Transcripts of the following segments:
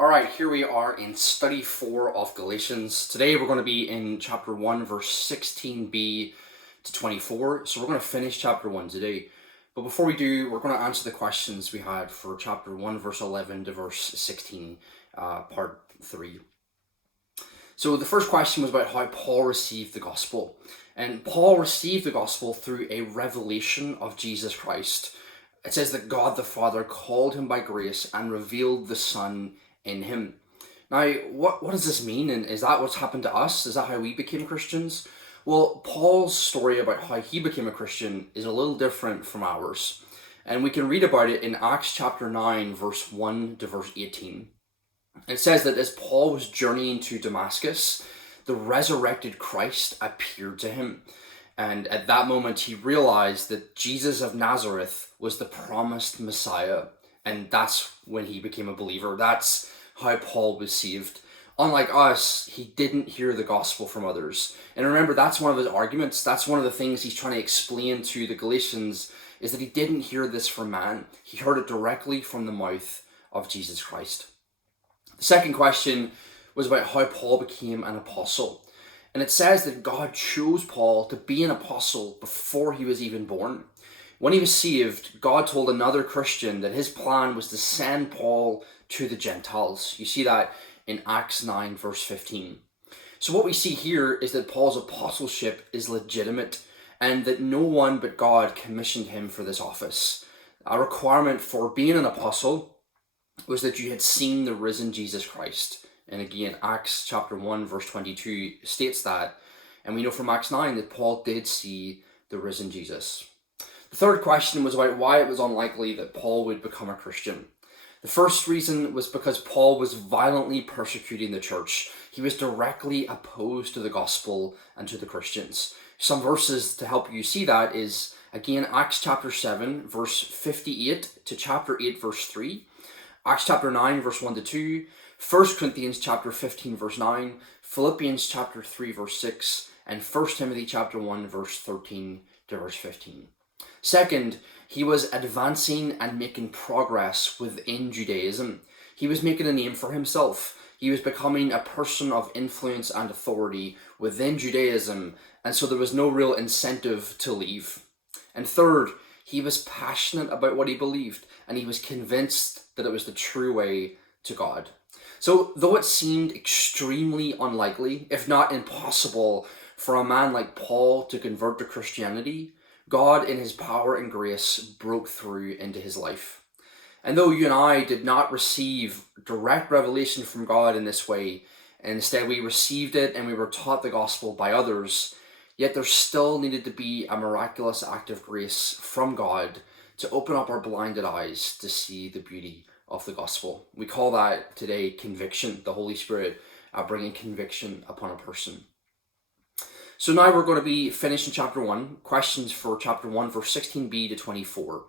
Alright, here we are in study 4 of Galatians. Today we're going to be in chapter 1, verse 16b to 24. So we're going to finish chapter 1 today. But before we do, we're going to answer the questions we had for chapter 1, verse 11 to verse 16, part 3. So the first question was about how Paul received the gospel. And Paul received the gospel through a revelation of Jesus Christ. It says that God the Father called him by grace and revealed the Son in him. Now, what does this mean? And is that what's happened to us? Is that how we became Christians? Well, Paul's story about how he became a Christian is a little different from ours. And we can read about it in Acts chapter 9, verse 1 to verse 18. It says that as Paul was journeying to Damascus, the resurrected Christ appeared to him. And at that moment, he realized that Jesus of Nazareth was the promised Messiah. And that's when he became a believer. That's how Paul was saved. Unlike us, he didn't hear the gospel from others. And remember, that's one of his arguments. That's one of the things he's trying to explain to the Galatians, is that he didn't hear this from man. He heard it directly from the mouth of Jesus Christ. The second question was about how Paul became an apostle. And it says that God chose Paul to be an apostle before he was even born. When he was saved, God told another Christian that his plan was to send Paul to the Gentiles. You see that in Acts 9, verse 15. So what we see here is that Paul's apostleship is legitimate and that no one but God commissioned him for this office. A requirement for being an apostle was that you had seen the risen Jesus Christ. And again, Acts chapter 1, verse 22 states that. And we know from Acts 9 that Paul did see the risen Jesus. The third question was about why it was unlikely that Paul would become a Christian. The first reason was because Paul was violently persecuting the church. He was directly opposed to the gospel and to the Christians. Some verses to help you see that is, again, Acts chapter 7, verse 58 to chapter 8, verse 3. Acts chapter 9, verse 1 to 2. 1 Corinthians chapter 15, verse 9. Philippians chapter 3, verse 6. And 1 Timothy chapter 1, verse 13 to verse 15. Second, he was advancing and making progress within Judaism. He was making a name for himself. He was becoming a person of influence and authority within Judaism, and so there was no real incentive to leave. And third, he was passionate about what he believed, and he was convinced that it was the true way to God. So, though it seemed extremely unlikely, if not impossible, for a man like Paul to convert to Christianity, God, in his power and grace, broke through into his life. And though you and I did not receive direct revelation from God in this way, and instead we received it and we were taught the gospel by others, yet there still needed to be a miraculous act of grace from God to open up our blinded eyes to see the beauty of the gospel. We call that today conviction, the Holy Spirit bringing conviction upon a person. So now we're going to be finishing chapter 1, questions for chapter 1, verse 16b to 24.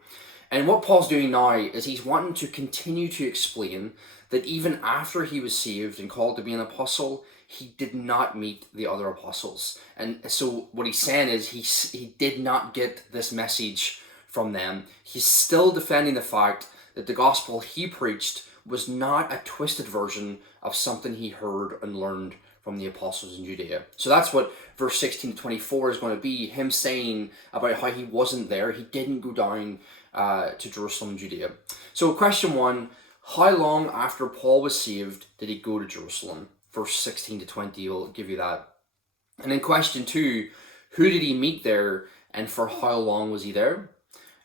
And what Paul's doing now is he's wanting to continue to explain that even after he was saved and called to be an apostle, he did not meet the other apostles. And so what he's saying is he did not get this message from them. He's still defending the fact that the gospel he preached was not a twisted version of something he heard and learned from the apostles in Judea. So that's what verse 16 to 24 is going to be, him saying about how he wasn't there. He didn't go down to Jerusalem, Judea. So question 1, how long after Paul was saved did he go to Jerusalem? Verse 16 to 20 will give you that. And then question 2, who did he meet there and for how long was he there?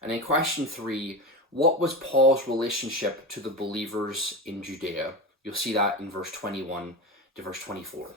And then question 3, what was Paul's relationship to the believers in Judea? You'll see that in verse 21 to verse 24.